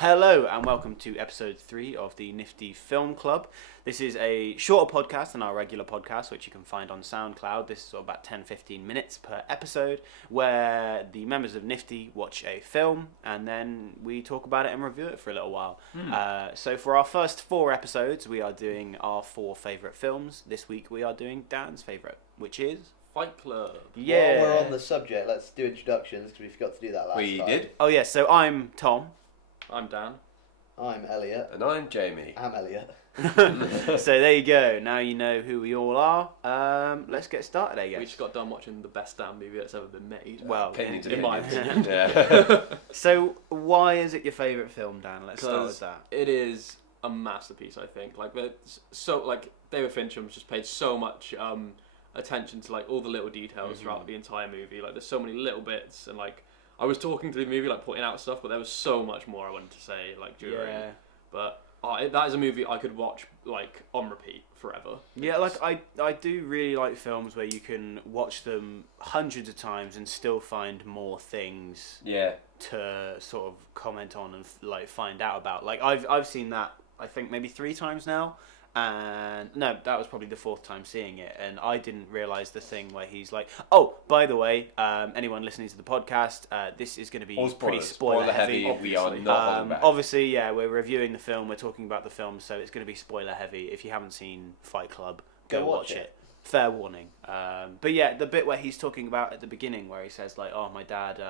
Hello and welcome to episode 3 of the NifD Film Club. This is a shorter podcast than our regular podcast, which you can find on Soundcloud. This is sort of about 10-15 minutes per episode, where the members of NifD watch a film and then we talk about it and review it for a little while. So for our first 4 episodes, we are doing our 4 favourite films. This week we are doing Dan's favourite, which is Fight Club. Yeah. While we're on the subject, let's do introductions because we forgot to do that last time. We did. Oh yeah, so I'm Tom. I'm Dan. I'm Elliott. And I'm Jamie. I'm Elliott. So there you go. Now you know who we all are. Let's get started, I guess. We just got done watching the best damn movie that's ever been made. Well, in my opinion. Yeah. So why is it your favourite film, Dan? Let's start with that. It is a masterpiece, I think. David Fincher just paid so much attention to like all the little details throughout the entire movie. Like there's so many little bits, and like I was talking to the movie, like pointing out stuff, but there was so much more I wanted to say, like during. Yeah. But that is a movie I could watch like on repeat forever. Yeah, like I do really like films where you can watch them hundreds of times and still find more things Yeah. to sort of comment on and like find out about. Like I've seen that I think maybe 3 times now. And no, that was probably the 4th time seeing it, and I didn't realise the thing where he's like, "Oh, by the way, anyone listening to the podcast, this is going to be pretty spoiler heavy. We are not holding back. Obviously, yeah, we're reviewing the film, we're talking about the film, so it's going to be spoiler heavy. If you haven't seen Fight Club, go watch it. Fair warning. But yeah, the bit where he's talking about at the beginning, where he says like, "Oh, my dad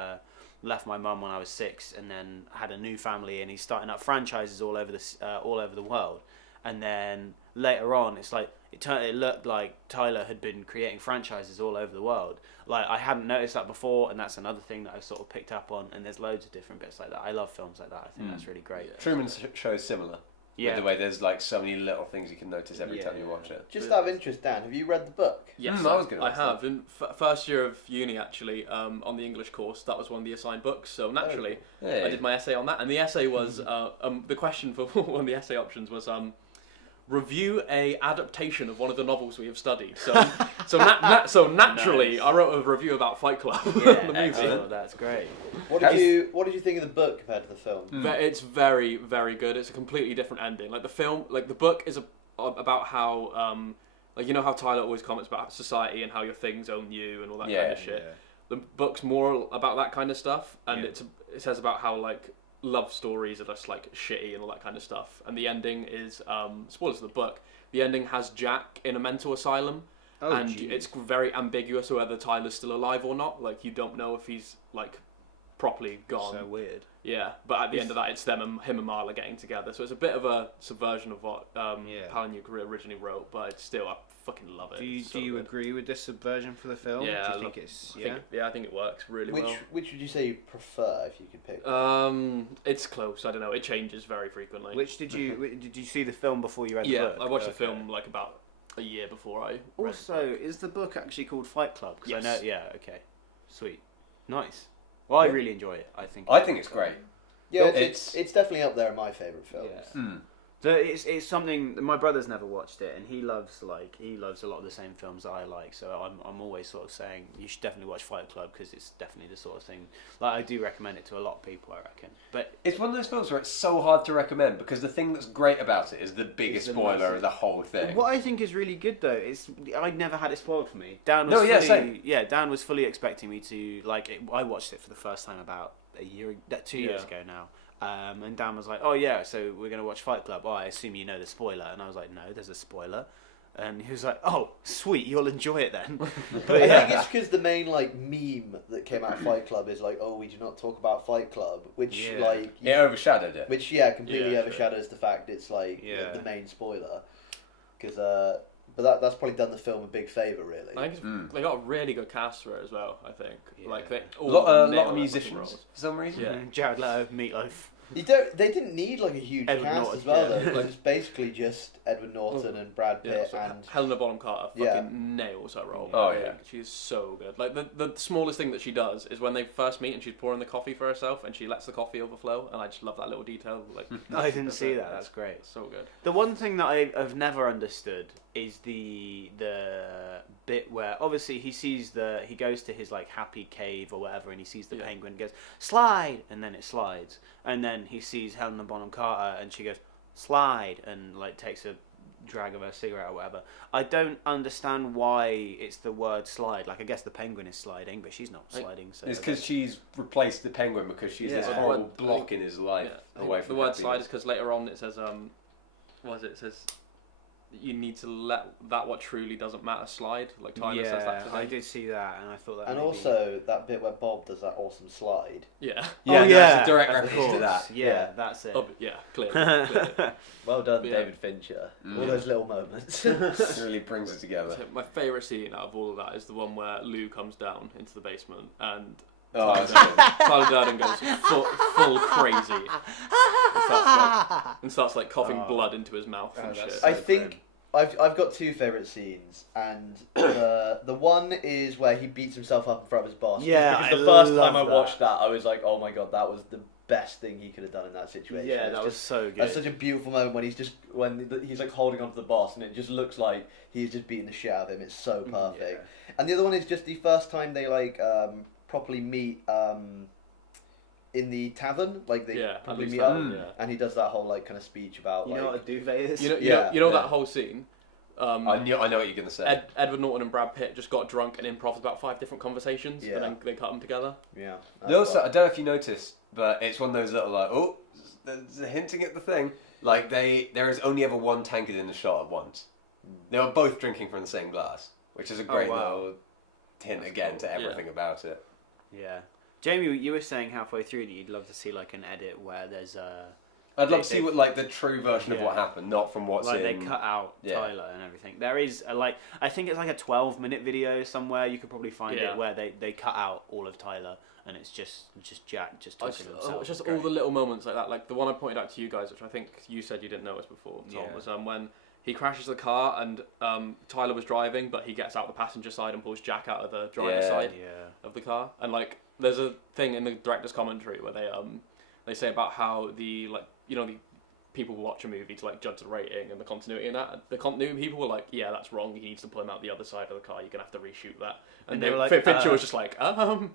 left my mum when I was 6, and then had a new family, and he's starting up franchises all over the world." And then later on, it's like it looked like Tyler had been creating franchises all over the world. Like I hadn't noticed that before, and that's another thing that I sort of picked up on. And there's loads of different bits like that. I love films like that. I think that's really great. Yeah. Truman's Show is similar. Yeah. With the way there's like so many little things you can notice every time you watch it. Just out of interest, Dan, have you read the book? Yes, I was gonna I ask have. In first year of uni, actually, on the English course, that was one of the assigned books. So naturally, Hey. I did my essay on that. And the essay was, the question for one of the essay options was, review a adaptation of one of the novels we have studied. So naturally, Nice. I wrote a review about Fight Club, Yeah, the movie. excellent. That's great. What did you think of the book compared to the film? It's very, very good. It's a completely different ending. Like the film, like the book is about how, like you know how Tyler always comments about society and how your things own you and all that kind of shit. The book's more about that kind of stuff, and it says about how like love stories are just like shitty and all that kind of stuff. And the ending is spoilers of the book. The ending has Jack in a mental asylum, and it's very ambiguous whether Tyler's still alive or not. Like you don't know if he's like properly gone. So weird. Yeah, but at the end of that, it's him and Marla getting together. So it's a bit of a subversion of what Palahniuk originally wrote, but it's still, I fucking love it. Do you agree with this subversion for the film? Yeah, Do you think it's I think it works really well. Which would you say you prefer if you could pick? It's close. I don't know. It changes very frequently. Which did you see the film before you read the book? I watched the film like about a year before I. Also, read the book. is the book actually called Fight Club? 'Cause Yes. I know. Yeah. Okay. Sweet. Nice. Well, I really enjoy it. I think it's great. Yeah, it's definitely up there in my favourite films. Yeah. So it's something my brother's never watched it, and he loves a lot of the same films that I like. So I'm always sort of saying you should definitely watch Fight Club because it's definitely the sort of thing. Like I do recommend it to a lot of people, I reckon. But It's one of those films where it's so hard to recommend because the thing that's great about it is the biggest spoiler of the whole thing. what I think is really good though is I never had it spoiled for me. Dan was fully expecting me to like it. I watched it for the first time about a year, 2 years ago now. And Dan was like, "Oh yeah, so we're gonna watch Fight Club. Oh, I assume you know the spoiler." And I was like, "No, there's a spoiler." And he was like, "Oh, sweet, you'll enjoy it then." But I think it's because the main like meme that came out of Fight Club is like, "Oh, we do not talk about Fight Club," which like it overshadowed it. Which completely overshadows the fact it's like the main spoiler. Because but that's probably done the film a big favour, really. I think they got a really good cast for it as well. I think like they a lot of nailed musicians roles. for some reason. Yeah. Jared Leto, Meatloaf. They didn't need like a huge Edward cast Norton, as well, yeah. though. It's basically just Edward Norton and Brad Pitt so and Helena Bonham Carter fucking nails her role. Oh, I yeah. think she's so good. Like the smallest thing that she does is when they first meet and she's pouring the coffee for herself and she lets the coffee overflow, and I just love that little detail. Like I didn't see that. That's great. So good. The one thing that I've never understood is the bit where obviously he goes to his like happy cave or whatever, and he sees the penguin, goes slide, and then it slides, and then he sees Helena Bonham Carter, and she goes slide, and like takes a drag of her cigarette or whatever. I don't understand why it's the word slide. Like, I guess the penguin is sliding, but she's not sliding. So it's because she's replaced the penguin because she's this horrible block in his life away from the word slide is because later on it says what is it? It says you need to let that what truly doesn't matter slide. Like Tyler says that to him. I did see that, and I thought that. And also that bit where Bob does that awesome slide. Yeah. That's a direct reference to that. Yeah, that's it. Clearly. Well done, David Fincher. All those little moments. It really brings it together. So my favourite scene out of all of that is the one where Lou comes down into the basement and Tyler Durden goes full crazy and starts like coughing blood into his mouth and shit. I think I've got two favourite scenes, and the one is where he beats himself up in front of his boss. Yeah, because the first time I watched that, I was like, oh my god, that was the best thing he could have done in that situation. Yeah, that was so good. That's such a beautiful moment when he's like holding onto the boss, and it just looks like he's just beating the shit out of him. It's so perfect. Yeah. And the other one is just the first time they like properly meet in the tavern, like they probably meet up, and he does that whole like kind of speech about you know what a duvet is. You know that whole scene. I know what you're gonna say. Edward Norton and Brad Pitt just got drunk and improv about 5 different conversations, and then they cut them together. Yeah. Also, I don't know if you noticed, but it's one of those little like, oh, they're hinting at the thing. Like there is only ever one tankard in the shot at once. They were both drinking from the same glass, which is a great little hint to everything about it. Yeah. Jamie, you were saying halfway through that you'd love to see like an edit where there's I'd love to see what like the true version of what happened, not from what's like in. They cut out Tyler and everything. There is I think it's like a 12-minute video somewhere. You could probably find it where they cut out all of Tyler and it's just Jack just talking to himself. Just all the little moments like that. Like the one I pointed out to you guys, which I think you said you didn't notice before, Tom, was when he crashes the car and Tyler was driving, but he gets out the passenger side and pulls Jack out of the driver's side of the car. And like, there's a thing in the director's commentary where they say about how the people watch a movie to like judge the rating and the continuity and that. The continuity people were like, yeah, that's wrong. He needs to pull him out the other side of the car. You're gonna have to reshoot that. And they were like, Fincher was just like, no.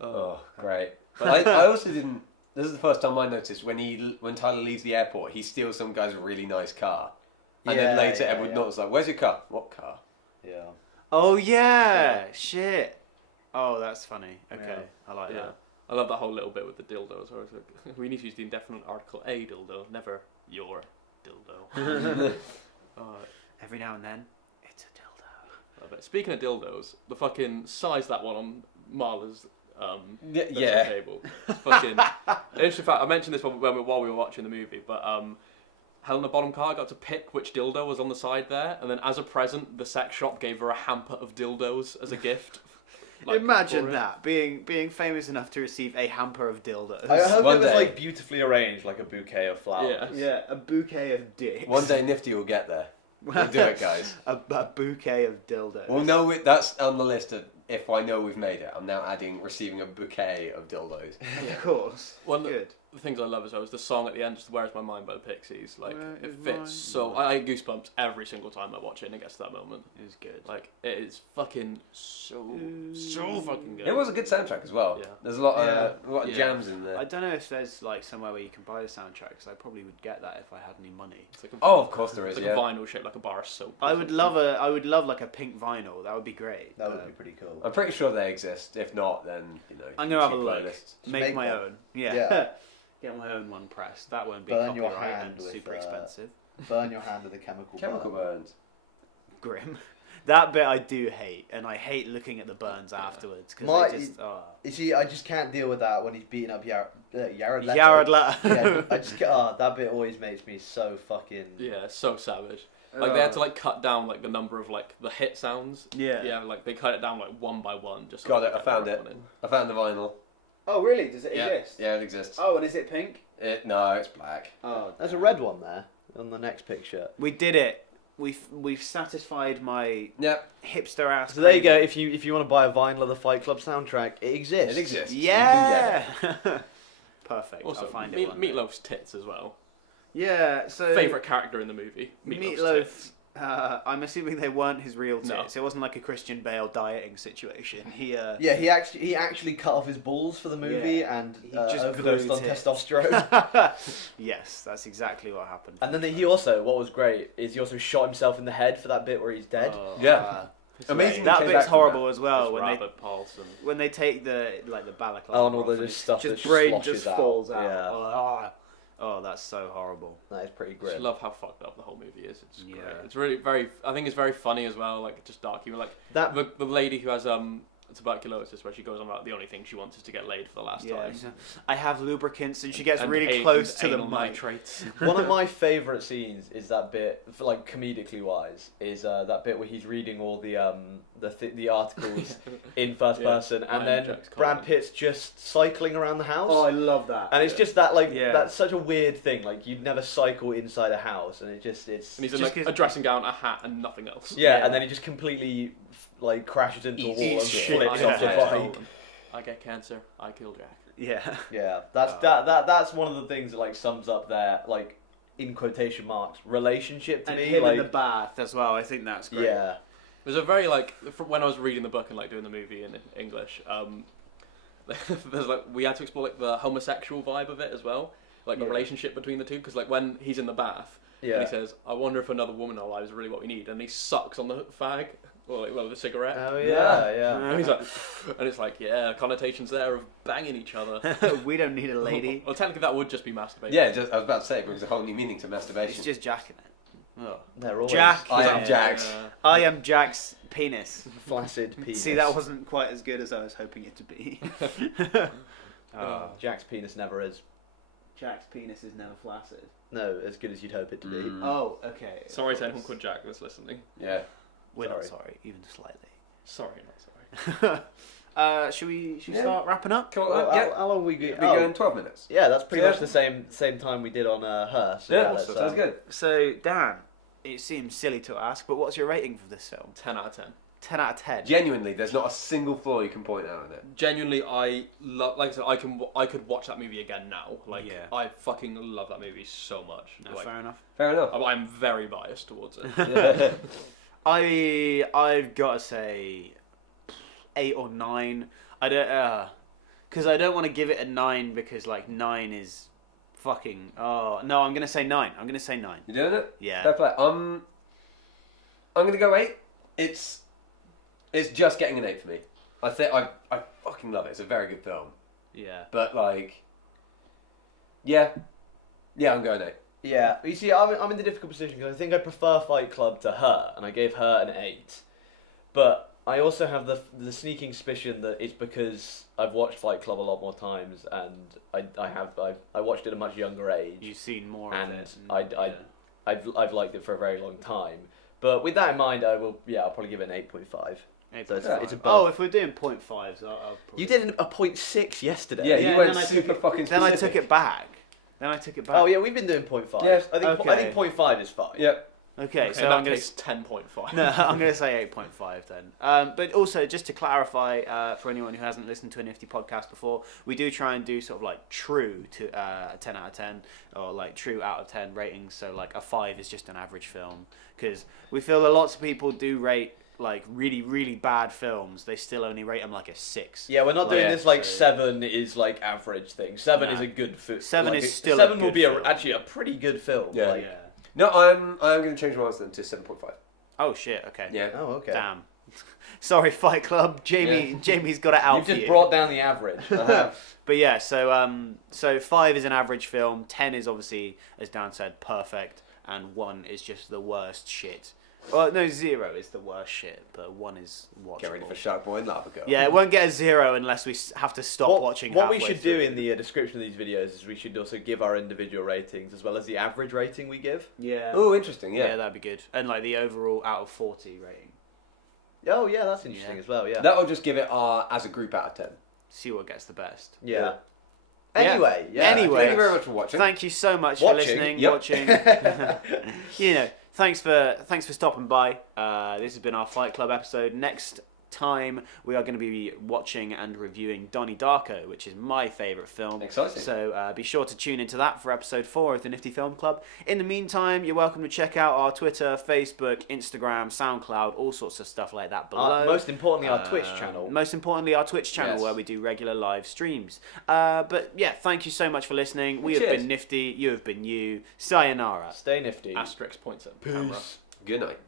Oh, great. But I also didn't. This is the first time I noticed when Tyler leaves the airport, he steals some guy's really nice car, and then later Edward Norton's like, "Where's your car? What car?" Yeah. Oh yeah, shit. Oh, that's funny. Okay, I like that. I love that whole little bit with the dildos. Where it's like, we need to use the indefinite article a dildo, never your dildo. Every now and then, it's a dildo. But speaking of dildos, the fucking size that one on Marla's table. It's fucking. Interesting fact. I mentioned this while we were watching the movie, but Helena Bonham Carter got to pick which dildo was on the side there, and then as a present, the sex shop gave her a hamper of dildos as a gift. Like, imagine that being famous enough to receive a hamper of dildos. I hope it was like beautifully arranged, like a bouquet of flowers. Yeah, a bouquet of dicks. One day, NifD will get there. We'll do it, guys. a bouquet of dildos. Well, no, that's on the list of if I know we've made it. I'm now adding receiving a bouquet of dildos. Of course. Good. The things I love as well is the song at the end, just "Where's My Mind" by the Pixies. Like, it fits so. I get goosebumps every single time I watch it and it gets to that moment. It's good. Like, it is fucking so fucking good. It was a good soundtrack as well. Yeah. There's a lot of jams in there. I don't know if there's like somewhere where you can buy the soundtrack, because I probably would get that if I had any money. It's like of course there is. It's like a vinyl shaped like a bar of soap. I would love like a pink vinyl. That would be great. That would be pretty cool. I'm pretty sure they exist. If not, then I'm gonna have a look. Just Make my own. Yeah. Get my own one pressed. That won't be Burn your copyright hand and with, super expensive. Burn your hand with a chemical burns. Grim. That bit I do hate, and I hate looking at the burns afterwards because You see, I just can't deal with that when he's beating up Jared Leto. Jared Leto. Yeah, I just that bit always makes me so fucking. Yeah, so savage. Like they had to like cut down like the number of like the hit sounds. Yeah, like they cut it down like one by one. Just got it. I found it. I found the vinyl. Oh really? Does it exist? Yeah, it exists. Oh, and is it pink? No, it's black. Oh, there's a red one there on the next picture. We did it. We've satisfied my hipster ass. So there you go. If you want to buy a vinyl of the Fight Club soundtrack, it exists. It exists. Yeah. Perfect. Also, I'll find it. Meatloaf's tits as well. Yeah. So Favorite character in the movie? Meatloaf. I'm assuming they weren't his real tits. No. It wasn't like a Christian Bale dieting situation. He Yeah, he actually cut off his balls for the movie and He just overdosed on glued it. testosterone. Yes, that's exactly what happened. And then he also, what was great, is he also shot himself in the head for that bit where he's dead. Oh, Yeah. Amazing. That he came bit's back from horrible that. as well It's when Robert Paulson. they take the balaclava Oh, and all off the and just stuff just that brain sloshes just out. falls out. Yeah. Oh, that's so horrible. That is pretty I just grim. love how fucked up the whole movie is. It's Yeah. great. It's really very. I think it's very funny as well. Like just dark humor. Like That the lady who has tuberculosis, where she goes on about the only thing she wants is to get laid for the last time. I have lubricants, and she gets And really close to the anal mic. nitrates. one of my favourite scenes is that bit, for like comedically wise, is that bit where he's reading all the articles in first Yeah. person, and then Jack's Brad comment. Pitt's just cycling around the house. Oh, I love that. And it's Yeah. just that, like, Yeah. that's such a weird thing. Like, you'd never cycle inside a house, and it's. And he's in Just like 'cause- a dressing gown, a hat, and nothing else. Yeah, and then he just completely, like, crashes into a wall and Eats shit. flips Yeah. off the Yeah. bike. I get cancer. I kill Jack. Yeah. Yeah, that's one of the things that, like, sums up their, like, in quotation marks, relationship to And me. him like, in the bath as well. I think that's great. yeah. There's a very like from when I was reading the book and like doing the movie in English. There's like we had to explore like the homosexual vibe of it as well, like the Yeah. relationship between the two. Because like when he's in the bath Yeah. and he says, "I wonder if another woman in our lives is really what we need," and he sucks on the fag or like the cigarette. Oh, yeah. And he's like, and it's like, yeah, connotations there of banging each other. We don't need a lady. Well, technically that would just be masturbation. Yeah, just I was about to say it brings a whole new meaning to masturbation. It's just Jack in it. Oh. They're always Jack. I am Yeah. Jax. I am Jack's penis. flaccid penis. See, that wasn't quite as good as I was hoping it to be. Jack's penis never is. Jack's penis is never flaccid. No, as good as you'd hope it to be. Mm. Oh, okay. Sorry to anyone called Jack that's listening. Yeah. We're not Sorry. sorry, even slightly. Sorry, not sorry. Should we Yeah. start wrapping up? Cool. Well, yeah. how long we We'll go? be going 12 minutes. Yeah, that's pretty Yeah. much the same time we did on her. So Yeah, let's, sounds good. So, Dan, it seems silly to ask, but what's your rating for this film? 10 out of 10. 10 out of 10. Genuinely, there's not a single flaw you can point out in it. Genuinely, I love. Like I said, I could watch that movie again now. Like Yeah. I fucking love that movie so much. No, Like, fair enough. Fair enough. I'm very biased towards it. Yeah. I've got to say 8 or 9. I don't because I don't want to give it a 9 because like 9 is fucking. Oh no, I'm gonna say 9. I'm gonna say 9. You doing it? Yeah. Fair play. I'm gonna go 8. It's just getting an 8 for me. I think I fucking love it. It's a very good film. Yeah. But like, yeah, I'm going 8. Yeah, you see, I'm in the difficult position because I think I prefer Fight Club to her, and I gave her an 8. But I also have the sneaking suspicion that it's because I've watched Fight Club a lot more times, and I watched it at a much younger age, You've seen more and of it. I've liked it for a very long time. But with that in mind, I'll probably give it an 8.5. So it's above. Oh, if we're doing 0.5s, I'll probably... You did a 0.6 yesterday. Yeah, Yeah, you went then I super took it- fucking Then I specific. took it back. Oh yeah, we've been doing 0.5. Yeah, I think okay. 0.5 is fine. Yeah. Okay, so in I'm that gonna case, 10.5. no, I'm going to say 8.5 then. But also, just to clarify, for anyone who hasn't listened to a Nifty podcast before, we do try and do sort of like true to 10 out of 10 or like true out of 10 ratings. So like a 5 is just an average film because we feel that lots of people do rate like really, really bad films. They still only rate them like a 6. Yeah, we're not doing Yeah, this like so- 7 is like average thing. 7 Nah. is a good film. 7 like, is still a 7 will good be film. actually a pretty good film. Yeah. like- No, I'm going to change my answer to 7.5. Oh shit. Okay. Yeah. Oh, okay. Damn. Sorry, Fight Club. Jamie's got it out You've for just you. brought down the average. I have. But yeah, so 5 is an average film, 10 is obviously, as Dan said, perfect, and 1 is just the worst shit. Well, no, 0 is the worst shit, but 1 is watchable. Get ready for Shark Boy and Lava Girl. Yeah, it won't get a 0 unless we have to stop watching. What we halfway should do through. in the description of these videos is we should also give our individual ratings as well as the average rating we give. Yeah. Oh, interesting. Yeah, Yeah. that'd be good, and like the overall out of 40 rating. Oh yeah, that's interesting Yeah. as well. Yeah. That'll just give it our as a group out of 10. See what gets the best. yeah. Yeah. Anyway, yeah. Anyway. Thank you very much for watching. Thank you so much for Watching, listening, yep. watching. Thanks for stopping by. This has been our Fight Club episode. Next time, we are going to be watching and reviewing Donnie Darko, which is my favourite film. Exciting. So be sure to tune into that for episode 4 of the NifD Film Club. In the meantime, you're welcome to check out our Twitter, Facebook, Instagram, SoundCloud, all sorts of stuff like that below. Most importantly, our Twitch channel. Most importantly, our Twitch channel, Yes. where we do regular live streams. But yeah, thank you so much for listening. We have been NifD, you have been you. Sayonara. Stay nifty. Asterix points at the camera. Good night.